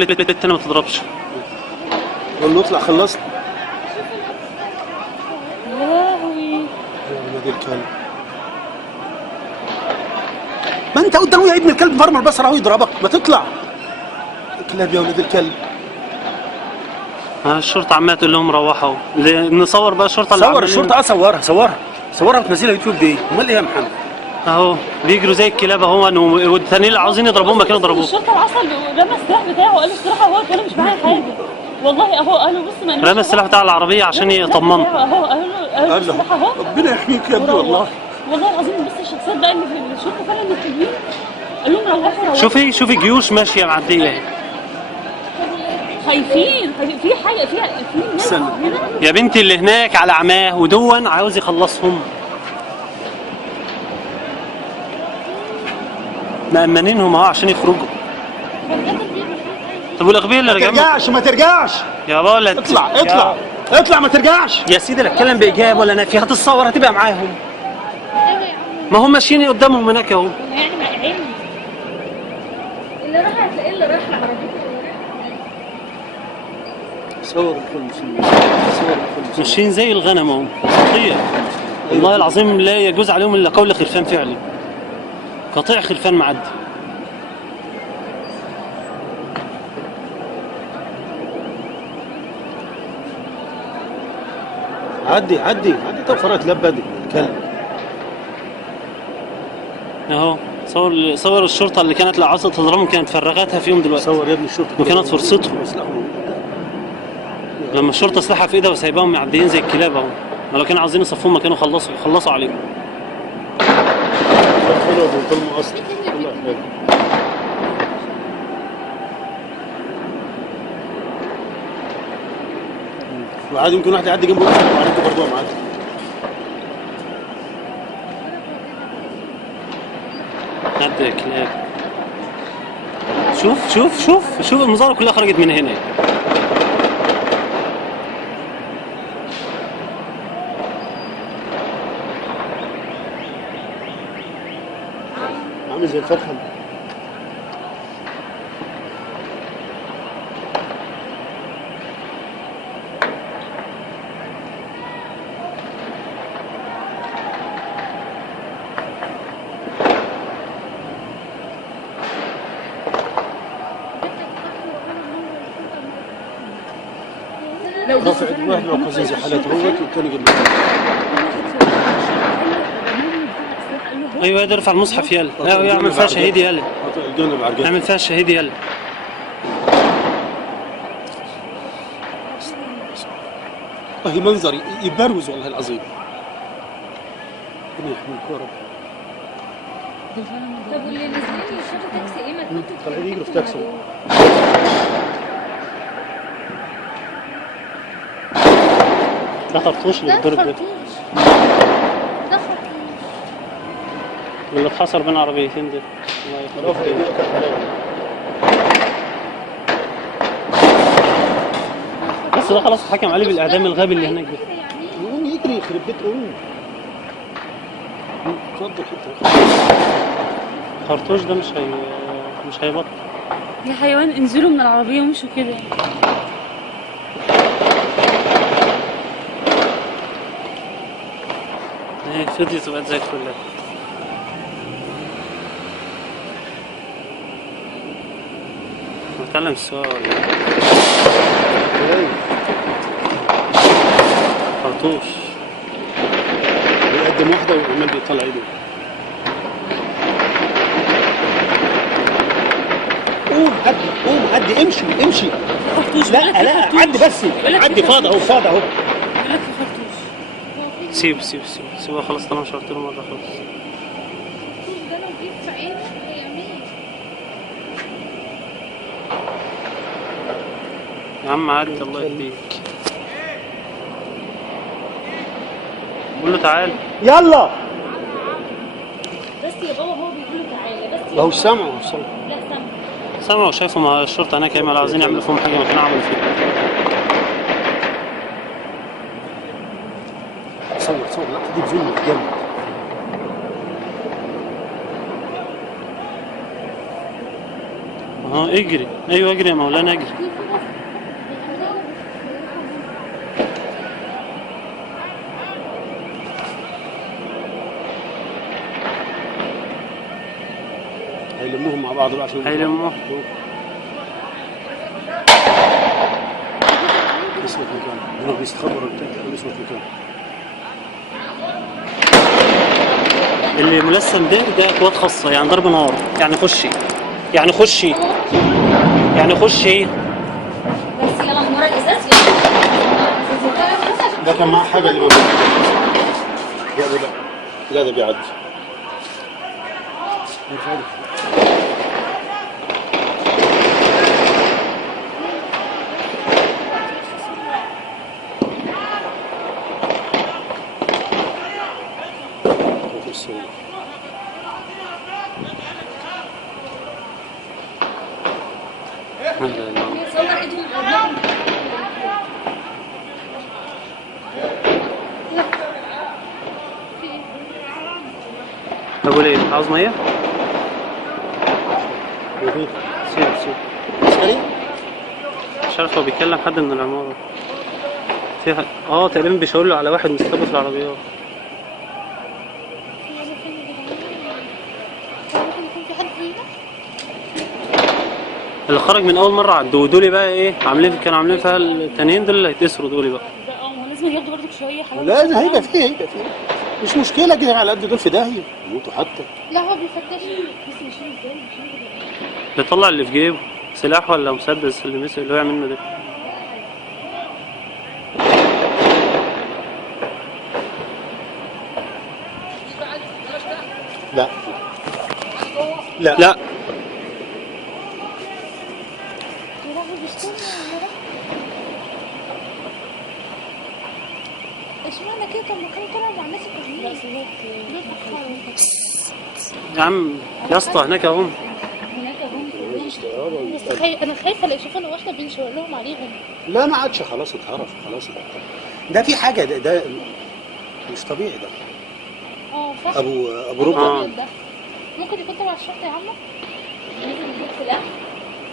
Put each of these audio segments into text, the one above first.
التاني ما تضربش. قول له اطلع خلصت. يا لهوي يا ولاد الكلب، ما انت قدامه يا ابن الكلب، فرمى البصر اهو يضربك، ما تطلع. الكلاب يا ولاد الكلب. الشرطة عمالة تقول لهم روحوا. نصور بقى الشرطة اللي صور الشرطه، صورها وتنزلها يوتيوب دي. امال ايه يا محمد؟ اهو بيجروا زي الكلاب اهو، والتانيين اللي عاوزين يضربوهم مكانوا ضربوه. الشرطه العسل رمى السلاح بتاعه وقال الصراحه هو انا مش معايا حاجه والله اهو. قالوا بص ما رمى السلاح بتاع العربية عشان يطمنوا. اهو قالوا له السلاح اهو. ربنا يحميك يا ابني والله. والله العظيم بص الشخصيات بقى اللي في الشرطه فعلا الحلوين قال لهم روحوا. شوفي جيوش ماشية معدية اهي. خايفين في حاجه في ناس هنا. يا بنتي اللي هناك على عماه ودون عاوز يخلصهم. مأمنينهم اهو عشان يخرجوا. طب والاغبياء اللي راجعين ما ترجعش يا ولد. اطلع ما ترجعش يا سيدي لا اتكلم بايجاب ولا نافي، هتتصور هتبقى معاهم. ما هم ماشيين قدامهم هناك اهو. يعني مع عيني اللي راح هتلاقيه اللي راح عربيته. صور الكل ماشيين زي الغنم اهو. قطيع والله العظيم لا يجوز عليهم الا قول خرفان فعلي. قطيع خرفان معدي. عدي توفرت لبدي الكلب اهو. صور الشرطه اللي كانت لو عاوزه تضربهم كانت فرغتها فيهم دلوقتي. صور يا ابني الشرطه وكانت فرصتهم لما الشرطه سلاحها في ايدها وسايباهم معديين زي الكلاب اهو. لو كانوا عاوزين يصفوهم ما كانوا خلصوا عليهم. وعادي يمكن واحد يعدي جنبه وعليكم برضه عادي. عدي يا كلاب. شوف المظاهره كلها خرجت من هنا. عامل زي الفرخه. رافع واحد لو قزين زي حالته هو والثاني جنبه. ايوه ده ارفع المصحف يلا. ايوه اعمل فيها شهيد يلا. اعمل فيها الشهيد يلا. والله منظر يبروز والله العظيم. ربنا يحميك يا رب. طب واللي نازلين يشوفوا تاكسي ايه ما تنطوا طالعين يجروا في تاكسي. ده خرطوش اللي بيتضرب ده. ده خرطوش اللي اتحصر بين عربيتين ده. الله يخليك. بس ده خلاص اتحكم عليه بالاعدام الغبي اللي هناك ده. يقوم يجري يخرب بيت امه. اتفضل حته. خرطوش ده مش هيبطل. يا حيوان انزلوا من العربيه ومشوا كده. ايه فضيت وبقت زي الفل. نتكلم سوا ولا ايه؟ خرطوش بيقدم واحده وعمال بيطلع ايده. قوم عدي امشي. خرطوش لا عدي بس. عدي فاضي اهو. سيبه خلاص طالما شرحت له مره خلاص. ده لو جيت في عينه هيعمل. يا عم عدي الله يهديك. قول له تعالى يلا. بس يا بابا هو بيقول له تعالى بس. ما هوش سامع. لا سامعوا شايفوا مع الشرطه هناك ياما عاوزين يعملوا فيهم حاجه ما كانوا عملوا فيها. صور اللقطه دي بزوم جامد. اه اجري، ايوه اجري يا مولانا اجري. هيلموهم مع بعض بقى عشان هيلموه. يثبت مكانه. هنا بيستخبوا التاني يثبت مكانه. اللي ملثم ده قوات خاصة، يعني ضرب نار، يعني خشي يعني خشي يعني خشي. بس يلا من ورا الازاز يلا. ده كان معاه حاجه اللي موجود. لا ده بيعدي. صور ايدهم قدام. بقول ايه، عاوز ميه؟ سيب سيب. مش عارف هو بيكلم حد من العمارة. في تقريبا بيشاور له على واحد مستخبي في العربيات. اللي خرج من اول مره عدوا دول بقى ايه عاملين، كانوا عاملين فيها التانيين دول اللي هيتأسروا دول بقى. هو لازم ياخدوا برضك شويه حلاوه. لازم هيبقى فيه مش مشكله كده على قد دول في داهيه يموتوا حتى. لا هو بيفتش. بس يشيل ازاي؟ بيطلع اللي في جيبه سلاح ولا مسدس اللي مسك اللي وقع منه ده. لا لا لا اشمعنى كده؟ طب ما كانوا طلعوا مع الناس التانيين. يا عم يا اسطى هناك اهو. هناك هم بس انا خايفه لا يشوفونا واحنا بنشاور لهم عليهم. لا ما عادش خلاص اتعرف خلاص. ده في حاجه ده مش طبيعي ده. صح. ابو ربع. ده ممكن يكون تبع الشرطه يا عم. نازل يجيب سلاح.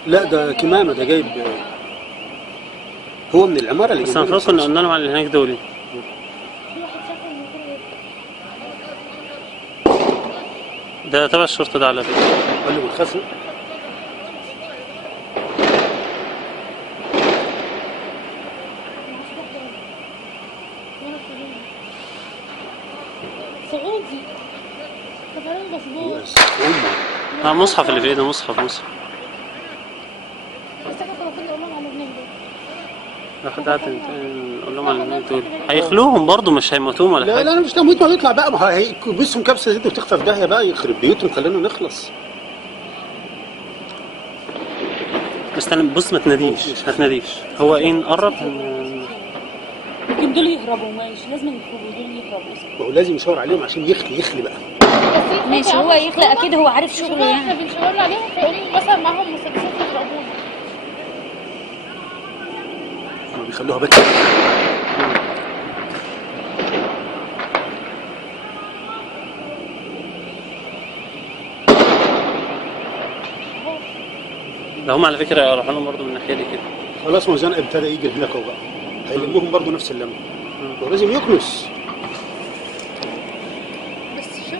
لا ده كمامه ده جايب. هو من العماره اللي بس المفروض كنا قلنا لهم على اللي هناك دول. في واحد شافه من كده. ده تبع الشرطه ده على فكره. قال له بنخاف. سعودي. كمان مظبوط. مصحف اللي في ايده، مصحف. بس احنا كنا المفروض نقول لهم على ابنهم دول. خدعت نقول لهم على اللي دول هيخلوهم برضه، مش هيموتوهم ولا حاجه. لا انا مش تموت، ما يطلع بقى، ما هيكبسهم كبسه زيت وتخطف داهيه بقى، يخرب بيوتهم خلينا نخلص. بص ما تناديش، ما تناديش. هو ايه نقرب ممكن دول يهربوا، لازم يهربوا، دول يهربوا. هو لازم يشاور عليهم عشان يخلي بقى. ماشي هو يخلق اكيد، هو عارف شغله يعني. احنا بنشاور له عليهم فيقوموا مثلا معاهم مسدسات يضربونا. هم بيخلوها بكره. ده هم على فكره راحوا لهم برضه من الناحيه دي كده. خلاص ما زنق ابتدى يجي هناك اهو بقى، هيلموهم برضه نفس اللمه. هو لازم يكنس. بس شفت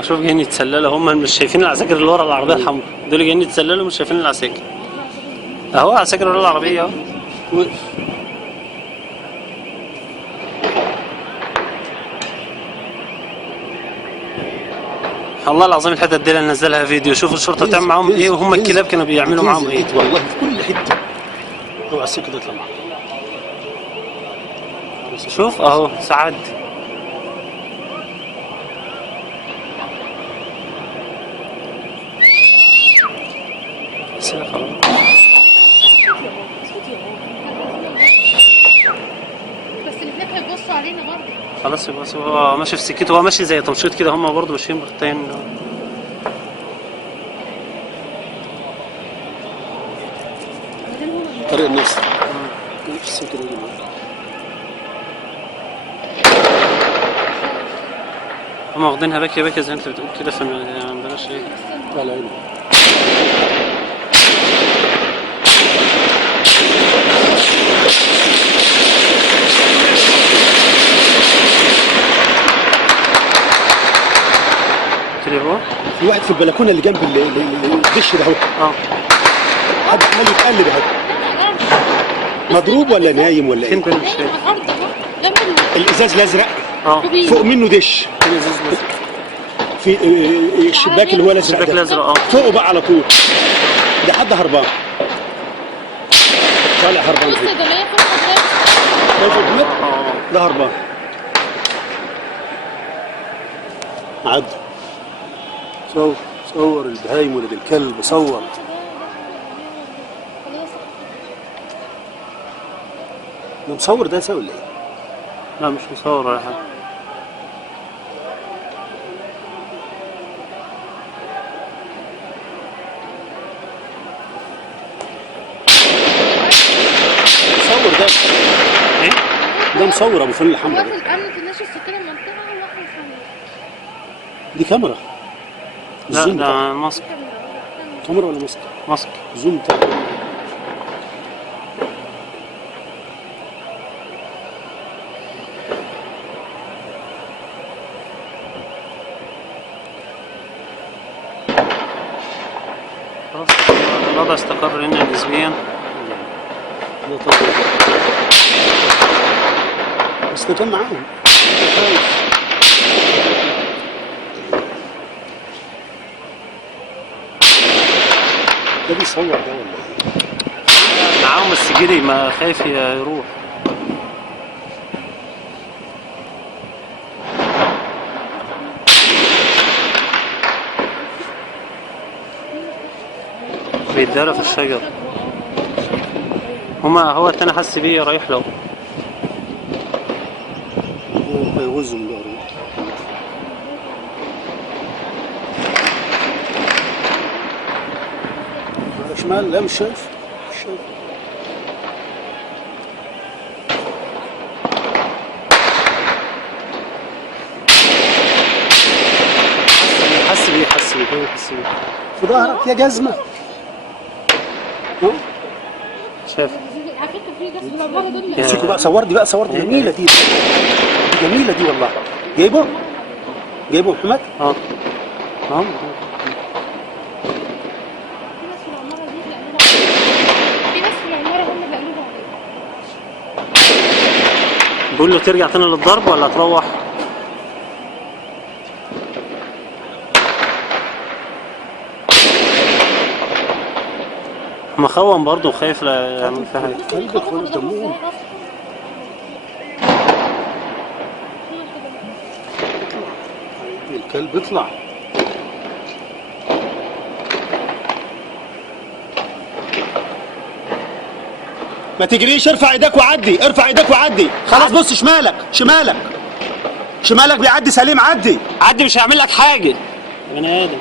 شوف جايين يتسللوا، هم مش شايفين العساكر اللي ورا العربيه الحمراء دول، جايين يتسللوا مش شايفين العساكر. اهو عساكر ورا العربيه اهو. وقف. والله العظيم الحتت دي اللي نزلها فيديو، شوفوا الشرطه تعمل معاهم ايه، وهم الكلاب كانوا بيعملوا معاهم ايه. والله في كل حته. اوعى السكه تطلع معاهم. شوف اهو سعد. بس اللي هناك هيبصوا علينا برضه. خلاص يبقى هو ماشي في سكته، هو ماشي زي تمشيط كده، هم برضه ماشيين بخطين. طريق النصر. نفس السكه دي. هم واخدينها باكيه باكيه زي انت بتقول كده، يعني بلاش ايه. لا لا لا. تليفون؟ في واحد في البلكونه اللي جنب الدش ده اهو. حد عمال يتقلب اهو. مضروب ولا نايم ولا فين ايه؟ كنا مش نايم شايف. على الارض اهو جنب الازاز الازرق اه فوق منه دش، فين ازاز بس. في الشباك اللي هو الازرق الشباك ده الازرق اه. فوقه بقى على طول. ده حد هربان طالع هربان بص فيه. ده لا يكون حضرتك. شايف البيت؟ اه ده هربان عد. صور البهايم ولد الكلب، صور. ده مصور ده يساوي ولا ايه؟ لا مش مصور ولا حاجه. مصور ده. ايه؟ ده مصور ابو فل الحمراء وقت ده. الامن في الناس السكان المنطقه واحنا فاهمين. دي كاميرا. لا الزوم بتاعها. ده ماسك. كاميرا ولا ماسك؟ ماسك. الزوم بتاعها. خلاص الوضع استقر هنا نسبيا. ده طبعا. بس ده كان معاهم. ده بيصور ده ولا ايه؟ معاهم بس جري، ما خايف يروح. بيتدارى في الشجر. هو التاني حس بيه رايح له. هو هيوزه من ظهره. على شمال. لا مش شايف. مش شايف. حس بيه حس بيه هو حس بيه. في ظهرك يا جزمة. شاف. على فكره في ناس بالعماره دول امسكوا بقى. صورني بقى. صورني. جميلة دي. دي جميلة دي والله. جايبه؟ جايبه محمد؟ اه اه. في ناس في العماره هم اللي قالوا عليه. بقول له ترجع تاني للضرب ولا تروح؟ مخون برضه وخايف لا يعمل فيها حاجه. كلب اخوان الدموع. الكلب اطلع. ما تجريش. ارفع ايدك وعدي. ارفع ايدك وعدي. خلاص بص شمالك. شمالك. شمالك بيعدي سليم. عدي. عدي مش هيعمل لك حاجه. بني ادم.